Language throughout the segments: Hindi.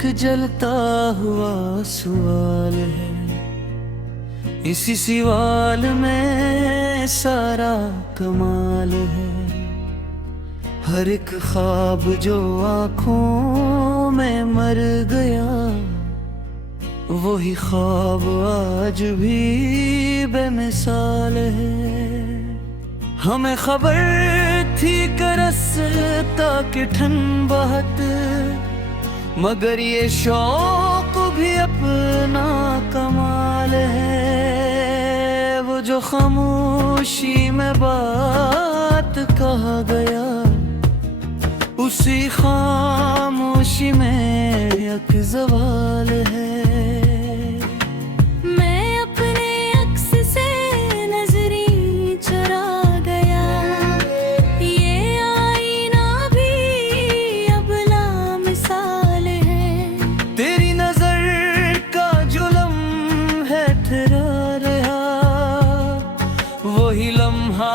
एक जलता हुआ सवाल है, इसी सवाल में सारा कमाल है। हर एक ख्वाब जो आँखों में मर गया, वही ख्वाब आज भी बेमिसाल है। हमें खबर थी कि रास्ता की ठन बहुत, मगर ये शौक भी अपना कमाल है। वो जो खामोशी में बात कहा गया, उसी खामोशी में एक ज़वाल है। वही लम्हा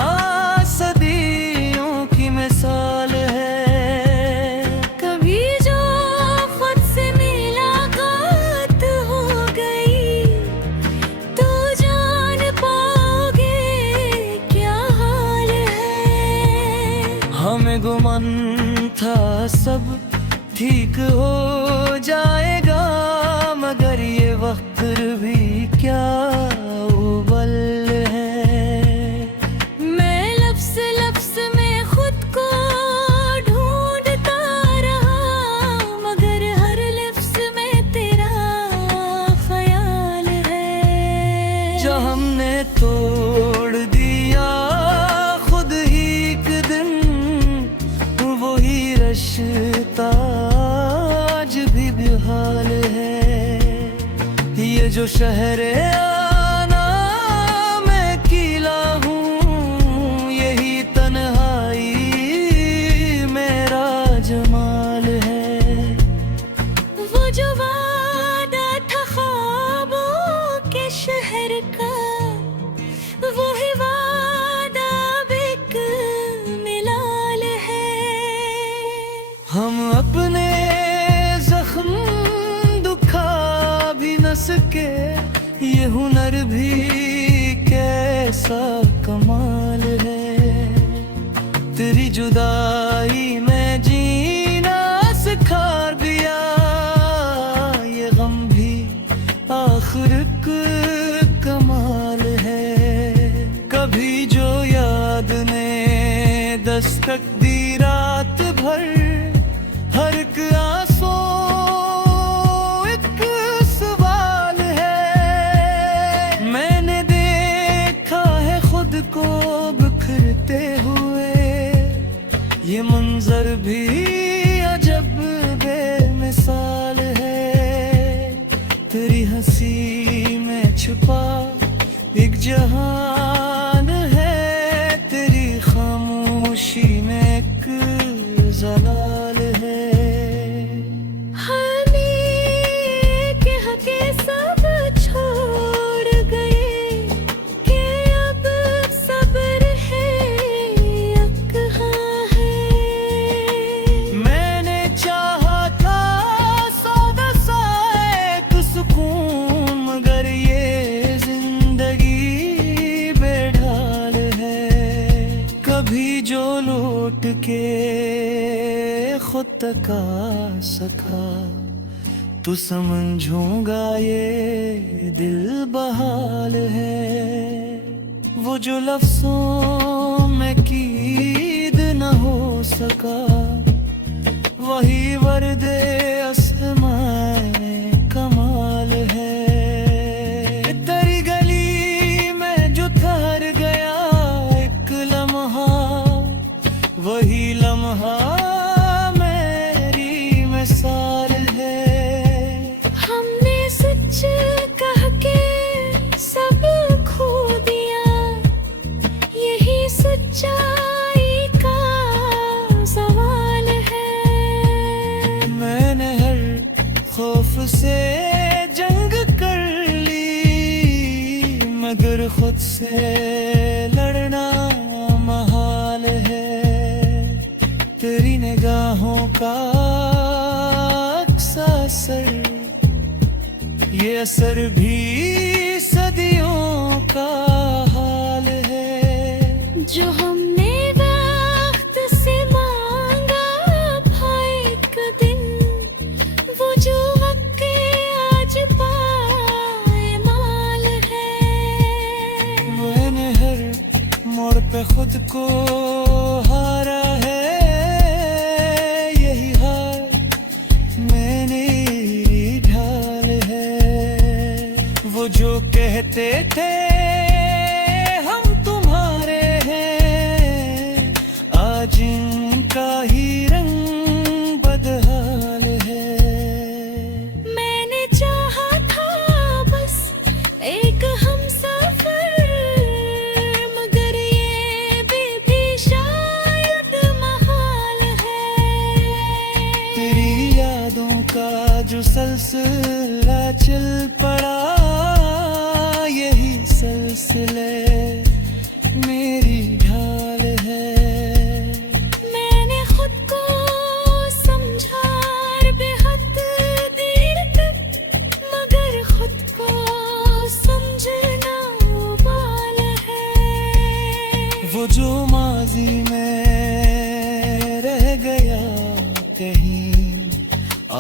सदियों की मिसाल है। कभी जो खुद से मुलाकात हो गई, तो जान पाओगे क्या हाल है। हमें गुमान था सब ठीक हो जाएगा, मगर ये वक्त भी क्या हमने तोड़ दिया खुद ही एक दिन, वही रिश्ता आज भी बेहाल है। ये जो शहर आना मैं अकेला हूँ, यही तन्हाई मेरा जमाल है। वो जो वादा था ख्वाबों के शहर का, वही वादा बिक मिलाल है। हम अपने जख्म दुखा भी न सके, ये हुनर भी कैसा कमाल है। तेरी जुदाई में जीना सिखा दिया, ये गम भी आखिर कमाल है। कभी जो याद ने दस्तक दी रात भर, हर एक आंसू एक सवाल है। मैंने देखा है खुद को बिखरते हुए, ये मंजर भी अजब बेमिसाल है। तेरी हंसी में छुपा एक जहान है, तेरी खामोशी में एक ज़लाल है। हमें कह के सब छोड़ गए, कि अब सब्र है अब कहाँ है। मैंने चाहा था सौदा सा एक सुकून, मगर ये जिंदगी बेढाल है। कभी जो लौट के खुद तक आ सका, तो समझूंगा ये दिल बहाल है। वो जो लफ्ज़ों में कीद न हो सका, वही वर्दे आसमां कमाल है। तेरी गली में जो ठहर गया एक लम्हा, वही लम्हा मेरी मिसाल है। हमने सच कह के सब खो दिया, यही सच्चाई का सवाल है। मैंने हर खौफ से जंग कर ली, मगर खुद से लड़ना महाल है। तेरी निगाहों का अक्सर असर, ये असर भी सदियों का हाल है। जो हमने वक्त से मांगा था एक दिन, वो जो वक्त आज पायमाल है। मैंने हर मोड़ पे खुद को हारा है, यही हार मैंने ढाल है। वो जो कहते थे हम तुम्हारे हैं, आज इनका ही रंग बदहाल है। मैंने चाहा था बस एक हमसफर, मगर ये भी शायद महाल है। तेरी यादों का जो सिलसिला चल पड़ा, यही सिलसिले मेरी ढाल है। मैंने खुद को समझा बेहद देर तक, मगर खुद को समझना उबाल है। वो जो माजी में रह गया कहीं,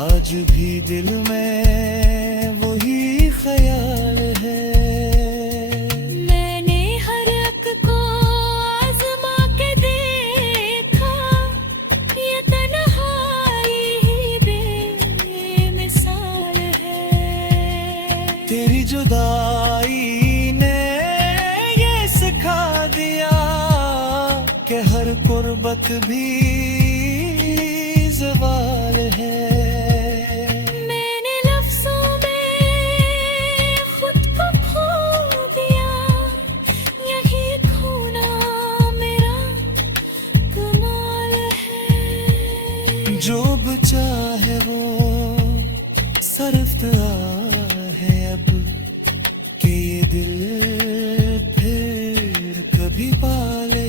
आज भी दिल में वही ख्याल है। मैंने हर एक को आजमा के देखा, ये तन्हाई ही बेमिसाल है। तेरी जुदाई ने ये सिखा दिया कि हर कुर्बत भी ज़वाल है। मैंने लफ्ज़ों में खुद को खो दिया, यही खोना मेरा कमाल है। जो बचा है वो सरफ्ता है अब, कि ये दिल फिर कभी पाल है।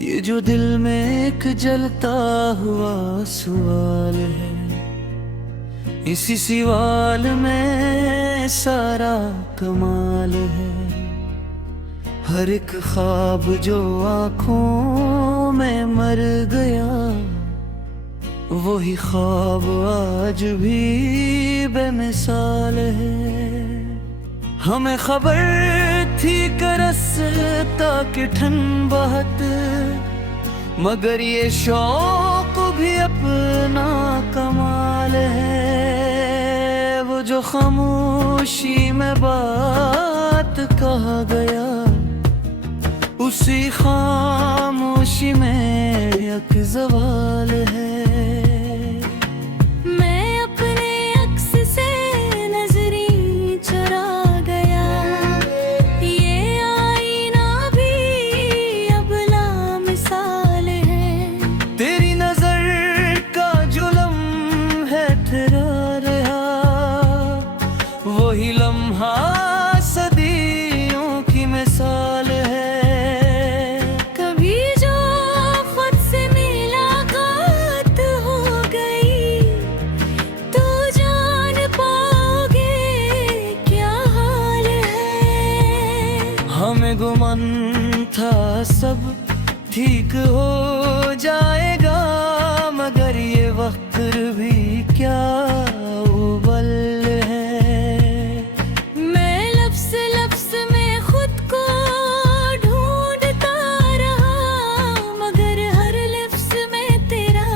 ये जो दिल में एक जलता हुआ सवाल है, इसी सवाल में सारा कमाल है। हर एक ख्वाब जो आँखों में मर गया, वही ख्वाब आज भी बेमिसाल है। हमें खबर थी कि रास्ता की ठन बहुत, मगर ये शौक भी अपना कमाल है। वो जो खामोशी में बात कहा गया, उसी खामोशी में एक ज़वाल है। मैं अपने अक्स से नजरी चुरा गया, ये आईना भी अब लामिसाल है। तेरी नजर का जो लम्हा ठहरा रहा, वही लम्हा सदियों की मिसाल है। कभी जो खुद से मुलाकात हो गई, तो जान पाओगे क्या हाल है। हमें गुमान था सब ठीक हो जाएगा, मगर ये वक्त भी क्या उबल है। मैं लफ्ज़ लफ्ज़ में खुद को ढूंढता रहा, मगर हर लफ्ज़ में तेरा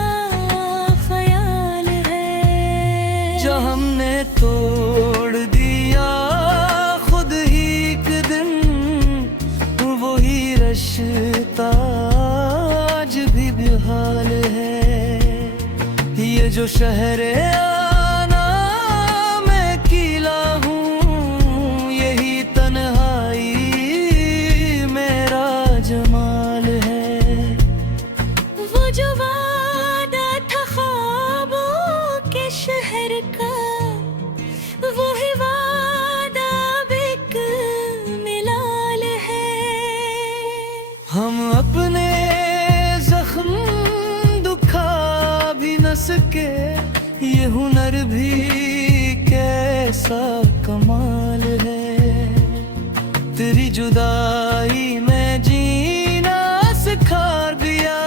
ख्याल है। जो हमने तोड़ दिया खुद ही एक दिन, वही रिश्ता आज भी बेहाल है। ये जो शहर आना मैं किला हूँ, यही तन्हाई मेरा जमाल है। वो जो का वो है वादा बिक मिलाल है। हम अपने जख्म दुखा भी न सके, ये हुनर भी कैसा कमाल है। तेरी जुदाई में जीना सिखा दिया,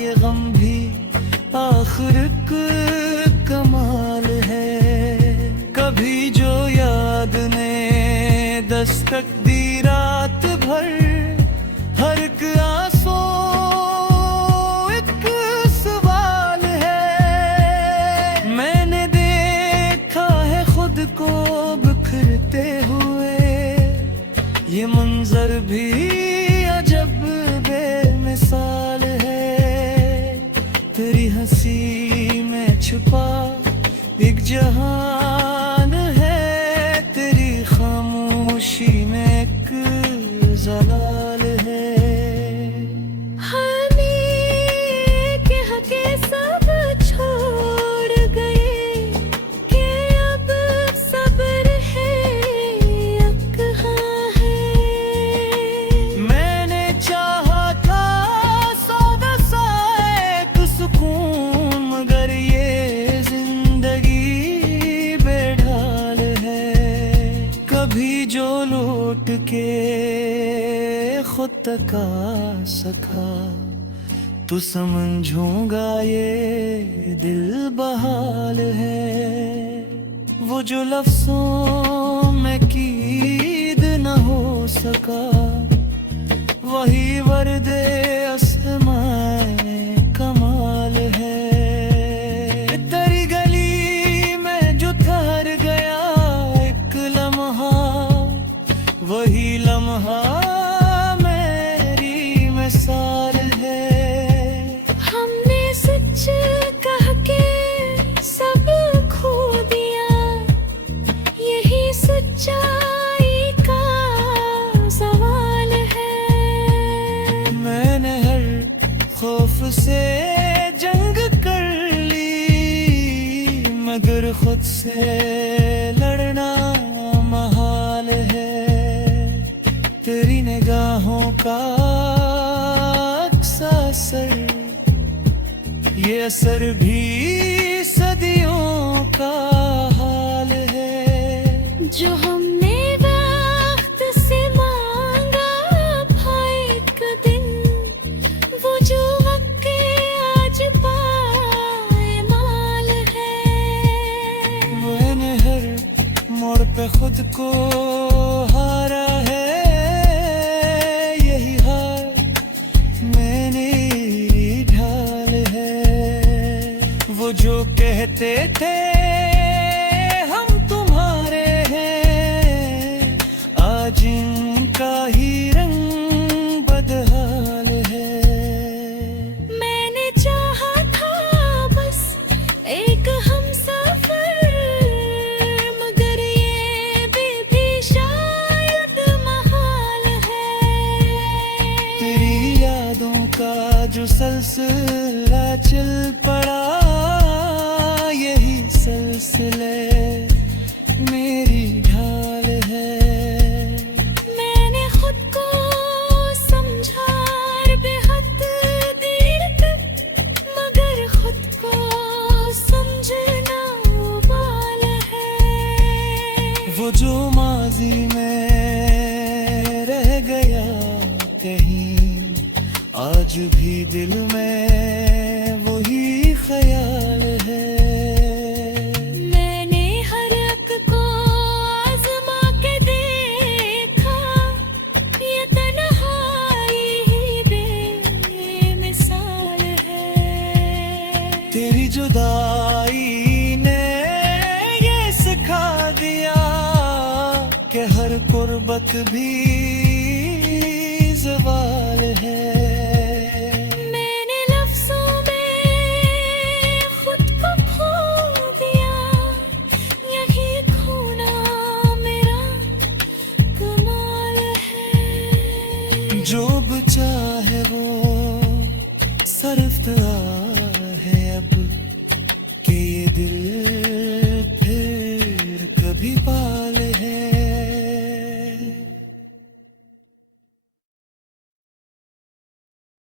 ये गम भी आखिर कमाल है। कभी जो याद ने दस्तक दी रात भर, हर एक आंसू एक सवाल है। मैंने देखा है खुद को बिखरते हुए, ये मंजर भी अजब बेमिसाल है। तेरी हंसी में छुपा एक जहान है, तेरी खामोशी में एक जलाल है। हमें कह के सब छोड़ गए कि अब सब्र है अब कहाँ है। मैंने चाहा था सौदा सा एक सुकून, मगर ये जिंदगी बेढाल है। कभी जो लौट के खुद तक आ सका, तो समझूंगा ये दिल बहाल है। वो जो लफ्जों में कीद न हो सका, वही वर्दे आसमां कमाल है। तेरी गली में जो ठहर गया एक लम्हा, वही लम्हा मेरी मिसाल है। हमने सच कह के सब खो दिया, यही सच्चाई का सवाल है। मैंने हर खौफ से जंग कर ली, मगर खुद से लड़ना महाल है। तेरी निगाहों का अक्सा असर, ये असर भी सदियों का हाल है। जो हमने वक्त से मांगा था एक दिन, वो जो वक्त आज पाए माल है। मैंने हर मोड़ पे खुद को हारा है, यही हार मैंने ढाल है। वो जो कहते थे हम तुम्हारे हैं, आज इनका ही रंग बदहाल है। मैंने चाहा था बस एक हमसफर, मगर ये भी शायद महाल है। तेरी यादों का जो सिलसिला चल पड़ा, यही सिलसिले मेरी ढाल है। मैंने खुद को समझा बेहद देर तक, मगर खुद को समझना उबाल है। वो जो माजी में रह गया कहीं, आज भी दिल में वही ख्याल है। मैंने हर एक को आजमा के देखा, ये तन्हाई ही बेमिसाल है। तेरी जुदाई ने ये सिखा दिया कि हर कुर्बत भी ज़वाल है। मैंने लफ्जों में खुद को खो दिया, यही खोना मेरा कमाल है। जो बचा है वो सरफ्ता है अब, कि ये दिल भी बाल है